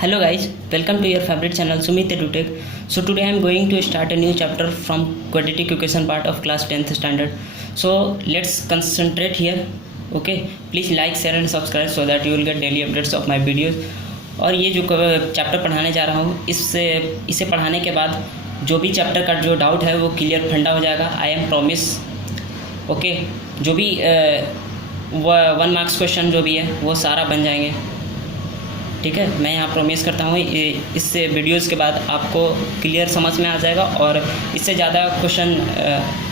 Hello guys, welcome to your favorite channel Sumit EduTech. So today I am going to start a new chapter from quadratic equation part of class 10th standard. So let's concentrate here. Okay, please like, share and subscribe so that you will get daily updates of my videos. और ये जो chapter पढ़ाने जा रहा हूँ इसे पढ़ाने के बाद जो भी चैप्टर का जो डाउट है वो क्लियर फंडा हो जाएगा. I am promise. ओके, जो भी 1 मार्क्स क्वेश्चन जो भी है वो सारा बन जाएंगे. ठीक है, मैं यहाँ प्रॉमिस करता हूँ इससे वीडियोस के बाद आपको क्लियर समझ में आ जाएगा और इससे ज़्यादा क्वेश्चन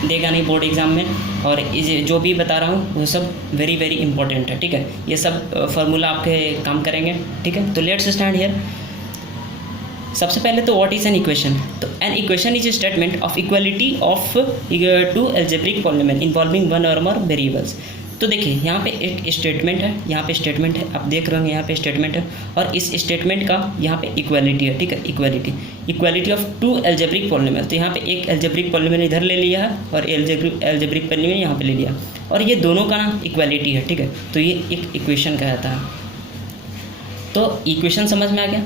देगा नहीं बोर्ड एग्ज़ाम में. और जो भी बता रहा हूँ वो सब वेरी वेरी इंपॉर्टेंट है. ठीक है, ये सब फार्मूला आपके काम करेंगे. ठीक है, तो लेट्स स्टार्ट हियर. सबसे पहले तो व्हाट इज़ एन इक्वेशन. तो an equation is a statement of equality of 2 algebraic polynomial involving 1 और मोर वेरिएबल्स. तो देखिए यहाँ पे एक स्टेटमेंट है, यहाँ पे स्टेटमेंट है, आप देख रहे होंगे यहाँ पे स्टेटमेंट है और इस स्टेटमेंट का यहाँ पे इक्वालिटी है. ठीक है, इक्वालिटी ऑफ 2 अलजेब्रिक पॉलिनोमियल. तो यहाँ पे एक अलजेब्रिक पॉलिनोमियल इधर ले लिया है और अलजेब्रिक पॉलिनोमियल यहाँ पे ले लिया और ये दोनों का ना इक्वालिटी है. ठीक है, तो ये एक इक्वेशन कहलाता है. तो इक्वेशन समझ में आ गया.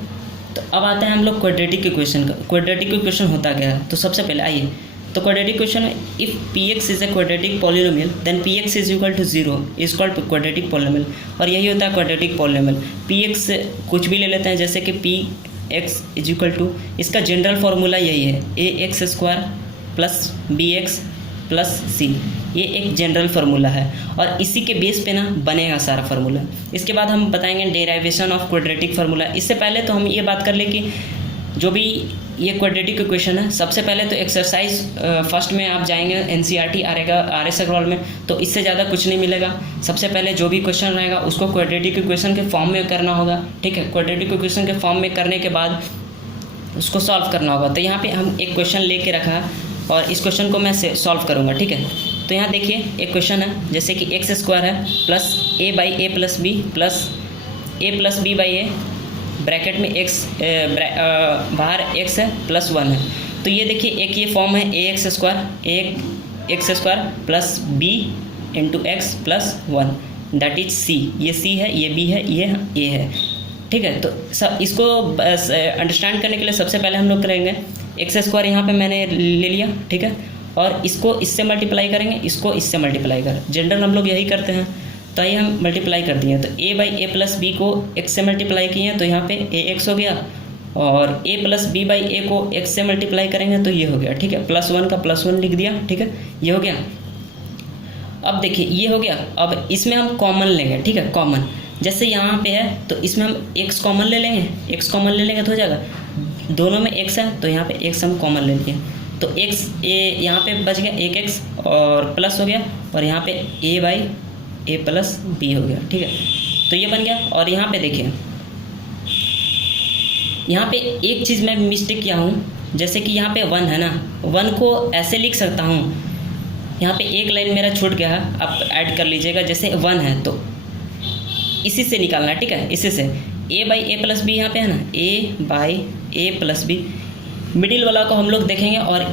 तो अब आते हैं हम लोग क्वाड्रेटिक इक्वेशन का. क्वाड्रेटिक इक्वेशन होता क्या है. तो सबसे पहले आइए, तो क्वाड्रेटिक इक्वेशन में if p x is a quadratic polynomial then p x is equal to 0 is called quadratic polynomial. और यही होता है क्वाड्रेटिक पॉलिनोमियल. पी एक्स कुछ भी ले लेते हैं, जैसे कि P x is equal to, इसका जनरल फार्मूला यही है A X square plus B X plus C. ये एक जनरल फार्मूला है और इसी के बेस पे ना बनेगा सारा फार्मूला. इसके बाद हम बताएंगे डेरिवेशन ऑफ क्वाड्रेटिक फार्मूला. इससे पहले तो हम ये बात कर ले कि जो भी ये क्वाड्रेटिक इक्वेशन है, सबसे पहले तो एक्सरसाइज फर्स्ट में आप जाएंगे एनसीईआरटी आर.एस. अग्रवाल में, तो इससे ज़्यादा कुछ नहीं मिलेगा. सबसे पहले जो भी क्वेश्चन रहेगा उसको क्वाड्रेटिक इक्वेशन के फॉर्म में करना होगा. ठीक है, क्वाड्रेटिक इक्वेशन के फॉर्म में करने के बाद उसको सॉल्व करना होगा. तो यहाँ पे हम एक क्वेश्चन लेके रखा है और इस क्वेश्चन को मैं सॉल्व करूँगा. ठीक है, तो यहाँ देखिए एक क्वेश्चन है, जैसे कि एक्स स्क्वायर है plus A by A plus B plus A plus B by A, bracket में एक्स बाहर एक्स है प्लस 1 है. तो ये देखिए एक ये फॉर्म है A X square plus B into X plus 1 that is C. ये सी है, ये बी है, ये ए है. ठीक है, तो सब इसको अंडरस्टैंड करने के लिए सबसे पहले हम लोग करेंगे एक्स स्क्वायर यहाँ पे मैंने ले लिया. ठीक है, और इसको इससे मल्टीप्लाई करेंगे, इसको इससे मल्टीप्लाई कर, जनरल हम लोग यही करते हैं. तो ये हम मल्टीप्लाई कर दिए. तो ए बाई ए प्लस बी को एक्स से मल्टीप्लाई किए तो यहाँ पे ए एक्स हो गया और ए प्लस बी बाई ए को एक्स से मल्टीप्लाई करेंगे तो ये हो गया. ठीक है, प्लस 1 का प्लस 1 लिख दिया. ठीक है, ये हो गया. अब देखिए ये हो गया. अब इसमें हम कॉमन लेंगे. ठीक है, कॉमन जैसे यहाँ पे है तो इसमें हम एक्स कॉमन ले लेंगे. एक्स कॉमन ले लेंगे तो हो जाएगा, दोनों में एक्स है तो यहाँ पे एक्स हम कॉमन ले लिए तो एक्स ए यहाँ पे बच गया एक एक्स और प्लस हो गया और यहाँ पे ए बाई ए प्लस बी हो गया. ठीक है, तो ये बन गया. और यहाँ पे देखिए, यहाँ पे एक चीज़ मैं मिस्टेक किया हूँ, जैसे कि यहाँ पे 1 है ना, 1 को ऐसे लिख सकता हूँ. यहाँ पे एक लाइन मेरा छूट गया है, आप ऐड कर लीजिएगा. जैसे 1 है तो इसी से निकालना है. ठीक है, इसी से A by A plus B यहाँ पे है ना, A by A plus B, middle वाला को हम लोग देखेंगे और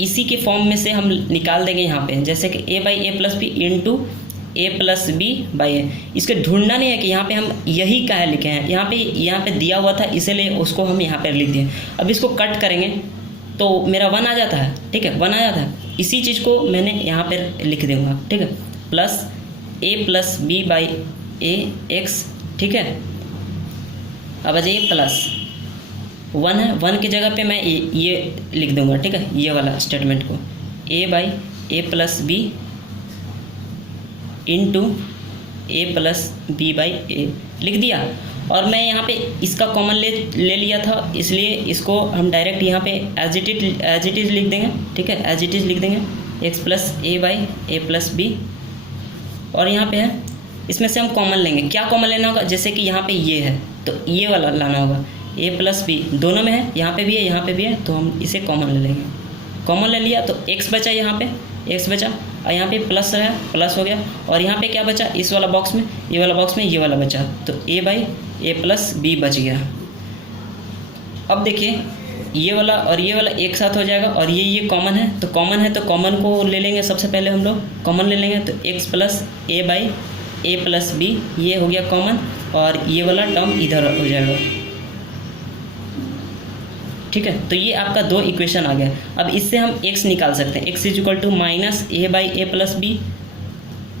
इसी के फॉर्म में से हम निकाल देंगे यहाँ पे, जैसे कि A by A plus B into A plus B by A. इसके ढूंढना नहीं है कि यहाँ पे हम यही का है लिखे हैं, यहाँ पे दिया हुआ था इसीलिए उसको हम यहाँ पे लिख दिए. अब इसको कट करेंगे तो मेरा 1 आ जाता है. ठीक है, 1 आ जाता है. इसी चीज़ को मैंने यहाँ पे लिख दूँगा. ठीक है, plus A plus B by A x. ठीक है, अब आ जाइए प्लस 1 है, 1 की जगह पे मैं ये लिख दूँगा. ठीक है, ये वाला स्टेटमेंट को A by A plus B into A plus B by A लिख दिया. और मैं यहाँ पे इसका कॉमन ले लिया था, इसलिए इसको हम डायरेक्ट यहाँ पे एज इट इज़ लिख देंगे. ठीक है, एज इट इज़ लिख देंगे x plus A by A plus B. और यहाँ पे है, इसमें से हम कॉमन लेंगे. क्या कॉमन लेना होगा, जैसे कि यहाँ पे ये है तो ये वाला लाना होगा. ए प्लस बी दोनों में है, यहाँ पे भी है यहाँ पे भी है, तो हम इसे कॉमन ले लेंगे. कॉमन ले लिया तो एक्स बचा, यहाँ पे एक्स बचा और यहाँ पे प्लस है, प्लस हो गया. और यहाँ पे क्या बचा, इस वाला बॉक्स में, ये वाला बॉक्स में ये वाला बचा, तो ए बाई ए प्लस बी बच गया. अब देखिए ये वाला और ये वाला एक साथ हो जाएगा और ये कॉमन है, तो कॉमन को ले लेंगे. सबसे पहले हम लोग कॉमन ले लेंगे तो x plus A by A plus b ये हो गया कॉमन और ये वाला टर्म इधर हो जाएगा. ठीक है। तो ये आपका 2 इक्वेशन आ गया। अब इससे हम x निकाल सकते हैं, x is equal to minus A by A plus B,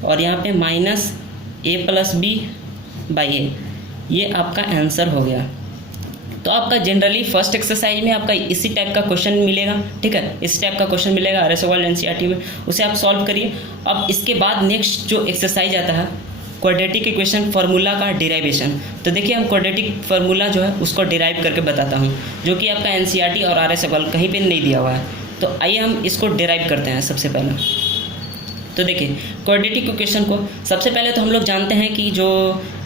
और यहाँ पे minus A plus B by A, ये आपका आंसर हो गया। तो आपका जनरली फर्स्ट एक्सरसाइज में आपका इसी टाइप का क्वेश्चन मिलेगा, ठीक है, इस टाइप का क्वेश्चन मिलेगा RS वर्ल्ड NCERT में, उसे आप सॉल्व करिए। अब इसके बाद नेक्स्ट जो एक्सरसाइज आता है क्वाड्रेटिक इक्वेशन फार्मूला का डिराइवेशन। तो देखिए हम क्वाड्रेटिक फार्मूला जो है उसको डिराइव करके बताता हूँ, जो कि आपका NCERT और RS वर्ल्ड कहीं पे नहीं दिया हुआ है। तो आइए हम इसको डिराइव करते हैं सबसे पहले। तो देखिए क्वाड्रेटिक इक्वेशन को सबसे पहले तो हम लोग जानते हैं कि जो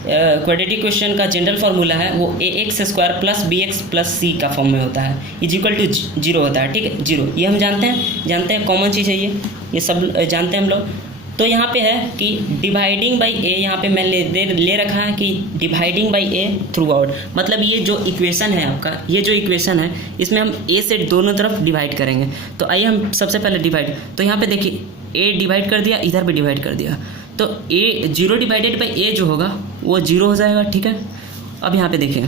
क्वाड्रेटिक इक्वेशन का जनरल फार्मूला है वो ax square plus bx plus c का फॉर्म में होता है, इज इक्वल टू 0 होता है, ठीक है, 0, ये हम जानते हैं कॉमन चीज़ है ये सब जानते हैं हम लोग। तो यहाँ पे है कि डिवाइडिंग बाई ए, यहाँ पे मैं ले रखा है कि dividing by A through out, मतलब ये जो इक्वेशन है आपका, ये जो इक्वेशन है इसमें हम ए से दोनों तरफ डिवाइड करेंगे। तो आइए हम सबसे पहले डिवाइड, तो यहाँ पे देखिए ए डिवाइड कर दिया, इधर भी डिवाइड कर दिया, तो ए 0 डिवाइडेड बाई ए जो होगा वो 0 हो जाएगा, ठीक है। अब यहाँ पे देखिए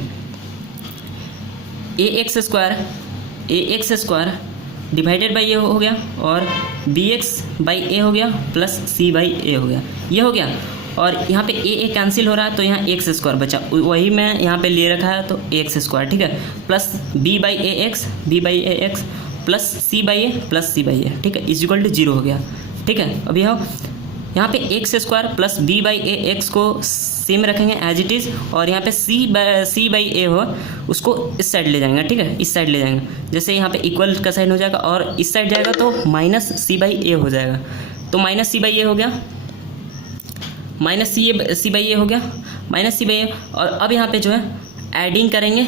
ax स्क्वायर डिवाइडेड बाई ए हो गया, और bx बाई ए हो गया, प्लस c बाई ए हो गया, ये हो गया। और यहाँ पे a कैंसिल हो रहा है तो यहाँ x स्क्वायर बचा, वही मैं यहाँ पे ले रखा है, तो x स्क्वायर, ठीक है, plus b by A X plus c by A plus c by A, ठीक है, इज इक्वल टू 0 हो गया, ठीक है। अब यहाँ पे x square plus b by A x को सेम रखेंगे एज इट इज़, और यहाँ पे c बाई ए हो उसको इस साइड ले जाएंगे, ठीक है, इस साइड ले जाएंगे। जैसे यहाँ पे इक्वल का साइन हो जाएगा और इस साइड जाएगा तो माइनस c बाई ए हो जाएगा, तो माइनस c बाई ए हो गया, माइनस c बाई ए हो गया, माइनस c बाई ए। और अब यहाँ पे जो है एडिंग करेंगे,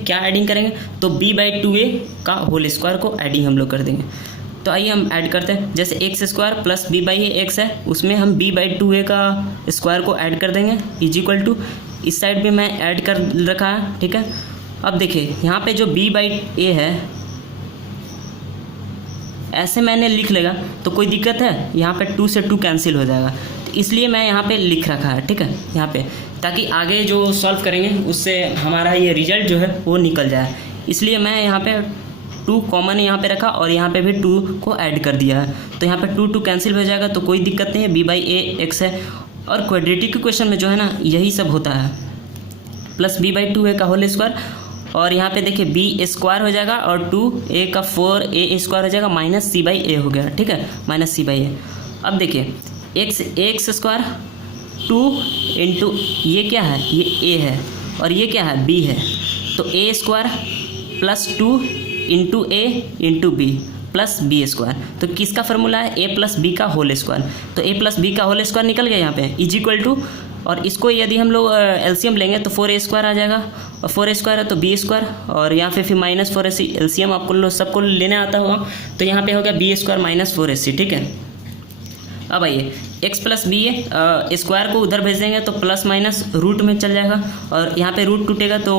क्या एडिंग करेंगे, तो b बाई 2a का होल स्क्वायर को एडिंग हम लोग कर देंगे। तो आइए हम ऐड करते हैं, जैसे x square plus b by A x है, उसमें हम b बाई 2a का स्क्वायर को ऐड कर देंगे, इज इक्वल टू, इस साइड भी मैं ऐड कर रखा है, ठीक है। अब देखिए यहाँ पे जो b बाई ए है ऐसे मैंने लिख लेगा तो कोई दिक्कत है, यहाँ पे 2 से 2 कैंसिल हो जाएगा, तो इसलिए मैं यहाँ पे लिख रखा है, ठीक है, यहाँ पे, ताकि आगे जो सॉल्व करेंगे उससे हमारा ये रिजल्ट जो है वो निकल जाए, इसलिए मैं यहाँ पे 2 कॉमन यहाँ पे रखा और यहाँ पे भी 2 को ऐड कर दिया है। तो यहाँ पे 2 कैंसिल हो जाएगा तो कोई दिक्कत नहीं है, b बाई ए एक्स है। और क्वाड्रेटिक इक्वेशन में जो है ना यही सब होता है, प्लस b बाई 2a का होल स्क्वायर, और यहाँ पे देखिए b स्क्वायर हो जाएगा और 2a का 4a स्क्वायर हो जाएगा, माइनस c बाई ए हो गया, ठीक है, माइनस c बाई ए। अब देखिए एक्स स्क्वायर 2 इंटू ये क्या है, ये a है, और ये क्या है, b है, तो a square plus 2 into a into b plus b square. तो किसका फार्मूला है, ए प्लस बी का होल स्क्वायर, तो ए प्लस बी का होल स्क्वायर निकल गया यहाँ पे, इज इक्वल टू, और इसको यदि हम लोग एलसीएम लेंगे तो 4a स्क्वायर आ जाएगा, और 4a स्क्वायर है तो b स्क्वायर, और यहाँ पे फिर माइनस 4ac, एलसीएम आपको सबको लेने आता होगा, तो यहाँ पे हो गया b स्क्वायर माइनस 4ac, ठीक है। अब आइए x प्लस बी ए स्क्वायर को उधर भेज देंगे तो प्लस माइनस रूट में चल जाएगा, और यहाँ पे रूट टूटेगा तो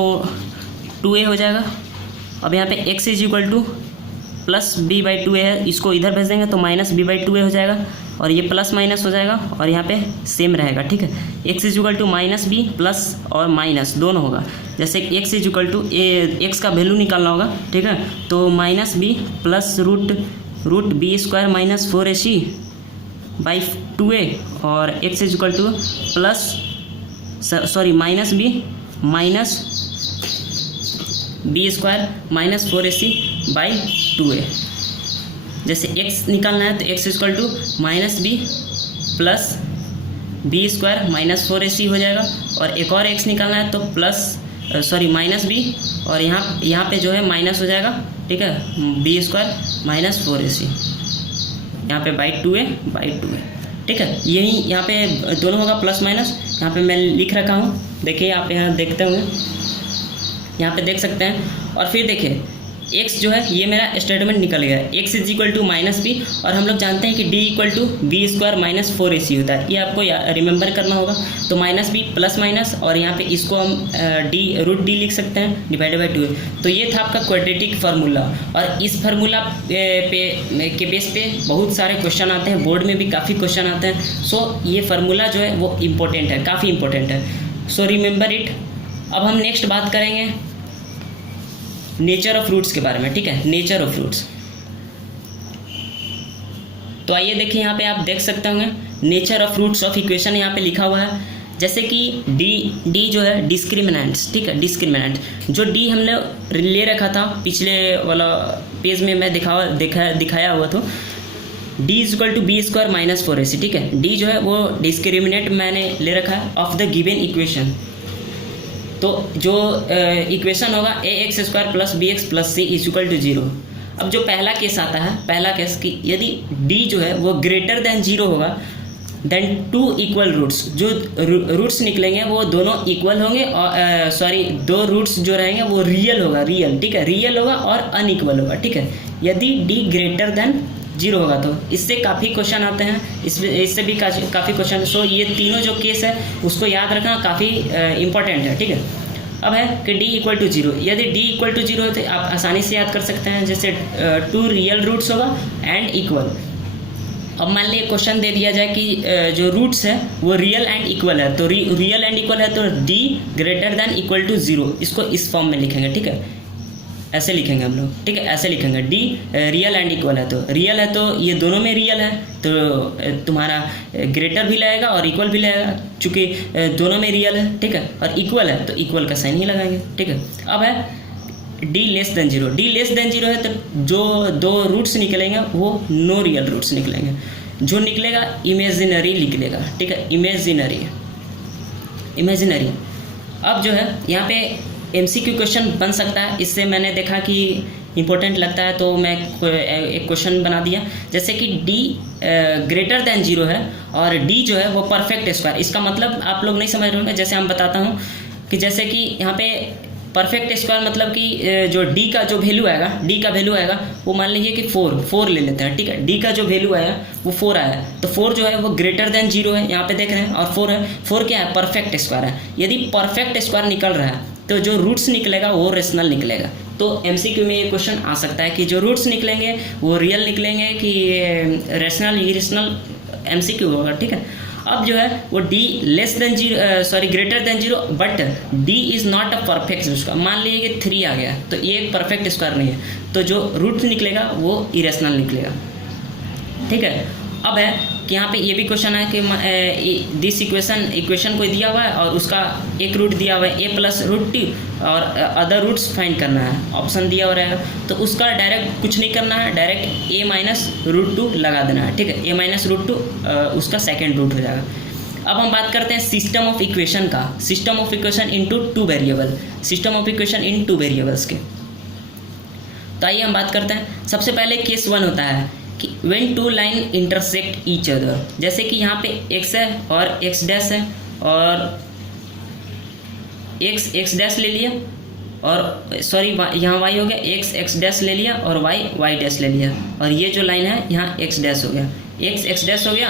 2a हो जाएगा। अब यहाँ पे x is equal two plus b by 2a है, इसको इधर भेज देंगे तो माइनस b बाई 2a हो जाएगा, और ये प्लस माइनस हो जाएगा, और यहाँ पे सेम रहेगा, ठीक है। x is equal to minus b plus और माइनस दोनों होगा, जैसे x is equal to x का वैल्यू निकालना होगा, ठीक है, तो minus b plus root b square minus 4ac by 2a, और x is equal to minus b minus b square minus 4ac by 2a। जैसे x निकालना है तो x equal to minus b plus b square minus 4ac हो जाएगा, और एक और x निकालना है तो माइनस बी, और यहाँ पे जो है माइनस हो जाएगा, ठीक है, बी स्क्वायर माइनस 4ac यहाँ पे बाई 2a, ठीक है। यही यहाँ पे दोनों होगा प्लस माइनस, यहाँ पे मैं लिख रखा हूँ, देखिए आप यहाँ देखते होंगे, यहाँ पे देख सकते हैं। और फिर देखिए x जो है ये मेरा स्टेटमेंट निकल गया है, x is equal to minus b, और हम लोग जानते हैं कि d equal to b square minus 4ac होता है, ये आपको रिमेंबर करना होगा। तो माइनस बी प्लस माइनस, और यहाँ पे इसको हम रूट डी लिख सकते हैं डिवाइडेड बाई 2। तो ये था आपका क्वाड्रेटिक फार्मूला, और इस फार्मूला के बेस पे बहुत सारे क्वेश्चन आते हैं, बोर्ड में भी काफ़ी क्वेश्चन आते हैं। सो ये फार्मूला जो है वो इम्पोर्टेंट है, काफ़ी इंपॉर्टेंट है, सो रिमेंबर इट। अब हम नेक्स्ट बात करेंगे नेचर ऑफ रूट्स के बारे में, ठीक है, नेचर ऑफ रूट्स। तो आइए देखिए, यहाँ पे आप देख सकते होंगे nature of roots of equation यहाँ पे लिखा हुआ है। जैसे कि डी जो है डिस्क्रिमिनेंट्स, ठीक है, डिस्क्रिमिनेंट जो डी हमने ले रखा था पिछले वाला पेज में मैं दिखाया हुआ था, d is equal to b square minus 4ac, ठीक है। डी जो है वो डिस्क्रिमिनेंट मैंने ले रखा है ऑफ द गिवन इक्वेशन। तो जो इक्वेशन होगा A X square plus B X plus C is equal to 0। अब जो पहला केस आता है, पहला केस कि यदि डी जो है वो ग्रेटर देन 0 होगा देन टू इक्वल रूट्स, जो रूट्स निकलेंगे वो दोनों इक्वल होंगे और दो रूट्स जो रहेंगे वो रियल होगा, रियल, ठीक है, रियल होगा और अनइक्वल होगा, ठीक है। यदि डी ग्रेटर देन 0 होगा तो इससे काफ़ी क्वेश्चन आते हैं, इससे भी काफ़ी क्वेश्चन। सो ये तीनों जो केस है उसको याद रखना काफ़ी इंपॉर्टेंट है, ठीक है। अब है कि d इक्वल टू 0, यदि d इक्वल टू 0 है तो आप आसानी से याद कर सकते हैं, जैसे 2 रियल रूट्स होगा एंड इक्वल। अब मान लीजिए क्वेश्चन दे दिया जाए कि जो रूट्स है वो रियल एंड इक्वल है, तो रियल एंड इक्वल है तो d greater than equal to 0, इसको इस फॉर्म में लिखेंगे, ठीक है, ऐसे लिखेंगे हम लोग, ठीक है, ऐसे लिखेंगे। डी रियल एंड इक्वल है, तो रियल है तो ये दोनों में रियल है तो तुम्हारा ग्रेटर भी लगेगा और इक्वल भी लगेगा, चूँकि दोनों में रियल है, ठीक है, और इक्वल है तो इक्वल का साइन ही लगाएंगे, ठीक है। अब है D less than 0, D less than 0 है तो जो दो रूट्स निकलेंगे वो नो रियल रूट्स निकलेंगे, जो निकलेगा इमेजिनरी निकलेगा, ठीक है, इमेजिनरी। अब जो है यहाँ पे MCQ क्वेश्चन बन सकता है, इससे मैंने देखा कि इम्पोर्टेंट लगता है तो मैं एक क्वेश्चन बना दिया। जैसे कि D ग्रेटर देन 0 है और D जो है वो परफेक्ट स्क्वायर, इसका मतलब आप लोग नहीं समझ रहे होंगे, जैसे हम बताता हूँ कि जैसे कि यहाँ पे परफेक्ट स्क्वायर मतलब कि जो D का जो वैल्यू आएगा, वो मान लीजिए कि 4 ले लेते हैं, ठीक है। D का जो वैल्यू आया वो 4 आया, तो 4 जो है वो ग्रेटर देन 0 है, यहाँ पे देख रहे हैं, और 4 है, 4 क्या है, परफेक्ट स्क्वायर है। यदि परफेक्ट स्क्वायर निकल रहा है तो जो रूट्स निकलेगा वो रेशनल निकलेगा। तो MCQ में ये क्वेश्चन आ सकता है कि जो रूट्स निकलेंगे वो रियल निकलेंगे कि रेशनल इरेशनल, MCQ होगा, ठीक है। अब जो है वो D less than 0 greater than 0 but D is not a perfect square, मान लीजिए कि 3 आ गया तो ये एक परफेक्ट स्क्वायर नहीं है, तो जो रूट निकलेगा वो इरेशनल निकलेगा, ठीक है। अब है कि यहाँ पे ये भी क्वेश्चन है कि दिस इक्वेशन कोई दिया हुआ है और उसका एक रूट दिया हुआ है a प्लस रूट टी और अदर रूट्स फाइंड करना है, ऑप्शन दिया हुआ रहेगा, तो उसका डायरेक्ट कुछ नहीं करना है, डायरेक्ट a माइनस रूट 2 लगा देना है, ठीक है, a माइनस रूट 2 उसका सेकेंड रूट हो जाएगा। अब हम बात करते हैं सिस्टम ऑफ इक्वेशन का, system of equation into 2 variable, system of equation in 2 variables के। तो आइए हम बात करते हैं। सबसे पहले केस 1 होता है कि when 2 line intersect each other, जैसे कि यहाँ पे x है और x डैश है और x डैश ले लिया और यहाँ y हो गया, x डैश ले लिया और y डैश ले लिया, और ये जो लाइन है यहाँ x डैश हो गया, x डैश हो गया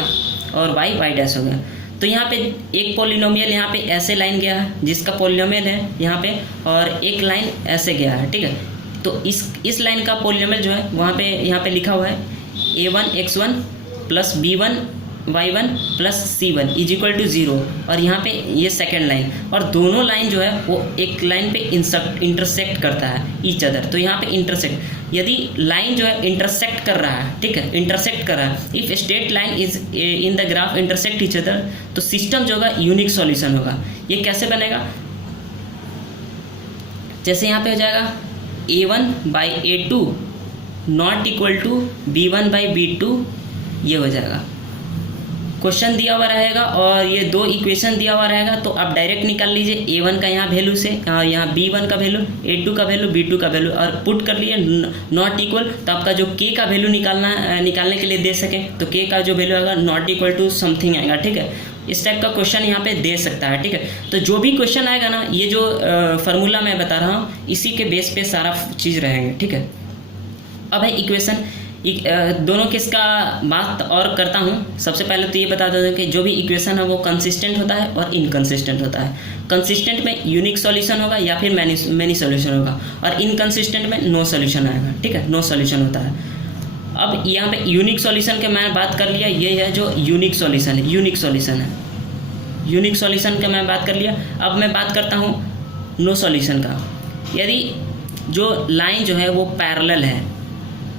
और y डैश हो गया। तो यहाँ पे एक पॉलिनोमियल यहाँ पे ऐसे लाइन गया है जिसका पॉलिनोमियल है यहाँ पे, और एक लाइन ऐसे गया है, ठीक है। तो इस लाइन का पॉलिनोमियल जो है वहाँ पे यहाँ पे लिखा हुआ है a1 x1 plus b1 y1 plus c1 is equal to 0, और यहाँ पे ये सेकेंड लाइन, और दोनों लाइन जो है वो एक लाइन पे इंटरसेक्ट करता है ईच अदर। तो यहाँ पे इंटरसेक्ट, यदि लाइन जो है इंटरसेक्ट कर रहा है, ठीक है, इंटरसेक्ट कर रहा है, if straight line is in the graph intersect each other, तो सिस्टम जो होगा यूनिक सॉल्यूशन होगा। ये कैसे बनेगा, जैसे यहाँ पे हो जाएगा a1 by a2 not equal to b1 by b2, ये हो जाएगा। क्वेश्चन दिया हुआ रहेगा और ये 2 इक्वेशन दिया हुआ रहेगा, तो आप डायरेक्ट निकाल लीजिए a1 का यहाँ वैल्यू से, यहाँ b1 का वैल्यू, a2 का वैल्यू, b2 का वैल्यू, और पुट कर लिए नॉट इक्वल, तो आपका जो k का वैल्यू निकालने के लिए दे सके, तो k का जो वैल्यू आएगा नॉट इक्वल टू समथिंग आएगा, ठीक है। इस टाइप का क्वेश्चन यहाँ पे दे सकता है, ठीक है। तो जो भी क्वेश्चन आएगा ना, ये जो फार्मूला मैं बता रहा हूँ इसी के बेस पे सारा चीज़ रहेंगे, ठीक है। अब है इक्वेशन, दोनों केस का बात और करता हूँ। सबसे पहले तो ये बता देता हूँ कि जो भी इक्वेशन है वो कंसिस्टेंट होता है और इनकंसिस्टेंट होता है। कंसिस्टेंट में यूनिक सॉल्यूशन होगा या फिर मैनी सॉल्यूशन होगा, और इनकंसिस्टेंट में नो सॉल्यूशन आएगा, ठीक है, नो सॉल्यूशन होता है। अब यहाँ पे यूनिक सॉल्यूशन के मैं बात कर लिया, ये है जो यूनिक सॉल्यूशन है, यूनिक सॉल्यूशन का मैं बात कर लिया। अब मैं बात करता हूँ नो सॉल्यूशन का। यदि जो लाइन जो है वो पैरेलल है,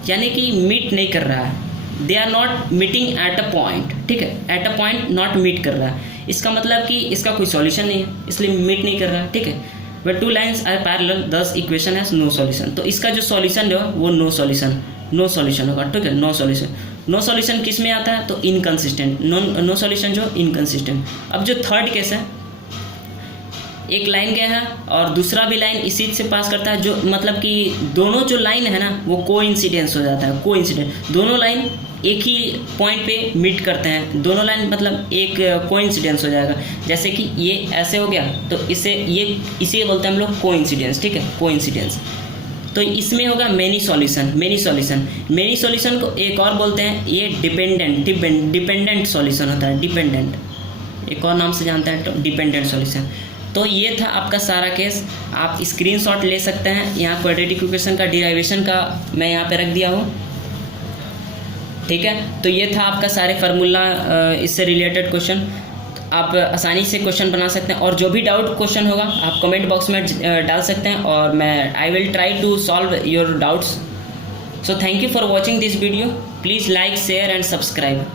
यानी कि मीट नहीं कर रहा है, they are not meeting at a point, ठीक है, at a point not meet कर रहा है, इसका मतलब कि इसका कोई सॉल्यूशन नहीं है, इसलिए मीट नहीं कर रहा है, ठीक है। But two lines are parallel thus equation has no solution, तो इसका जो सॉल्यूशन जो है वो नो सॉल्यूशन होगा, ठीक है, नो सॉल्यूशन किस में आता है, तो इनकंसिस्टेंट, नो सॉल्यूशन जो इनकंसिस्टेंट। अब जो थर्ड केस है, एक लाइन गया है और दूसरा भी लाइन इसी से पास करता है, जो मतलब कि दोनों जो लाइन है ना वो कोइंसिडेंस हो जाता है, कोइंसिडेंस, दोनों लाइन एक ही पॉइंट पे मीट करते हैं, दोनों लाइन मतलब एक कोइंसिडेंस हो जाएगा। जैसे कि ये ऐसे हो गया तो इसे बोलते हैं हम लोग कोइंसिडेंस, ठीक है, कोइंसिडेंस। तो इसमें होगा मेनी सॉल्यूशन को एक और बोलते हैं, ये डिपेंडेंट सॉल्यूशन होता है, डिपेंडेंट, एक और नाम से जानते हैं तो डिपेंडेंट सॉल्यूशन। तो ये था आपका सारा केस, आप स्क्रीनशॉट ले सकते हैं, यहाँ क्वाड्रेटिक इक्वेशन का डिराइवेशन का मैं यहाँ पे रख दिया हूँ, ठीक है। तो ये था आपका सारे फार्मूला, इससे रिलेटेड क्वेश्चन, आप आसानी से क्वेश्चन बना सकते हैं, और जो भी डाउट क्वेश्चन होगा आप कमेंट बॉक्स में डाल सकते हैं, और I will try to solve your doubts. So thank you for watching this video, please like share and subscribe.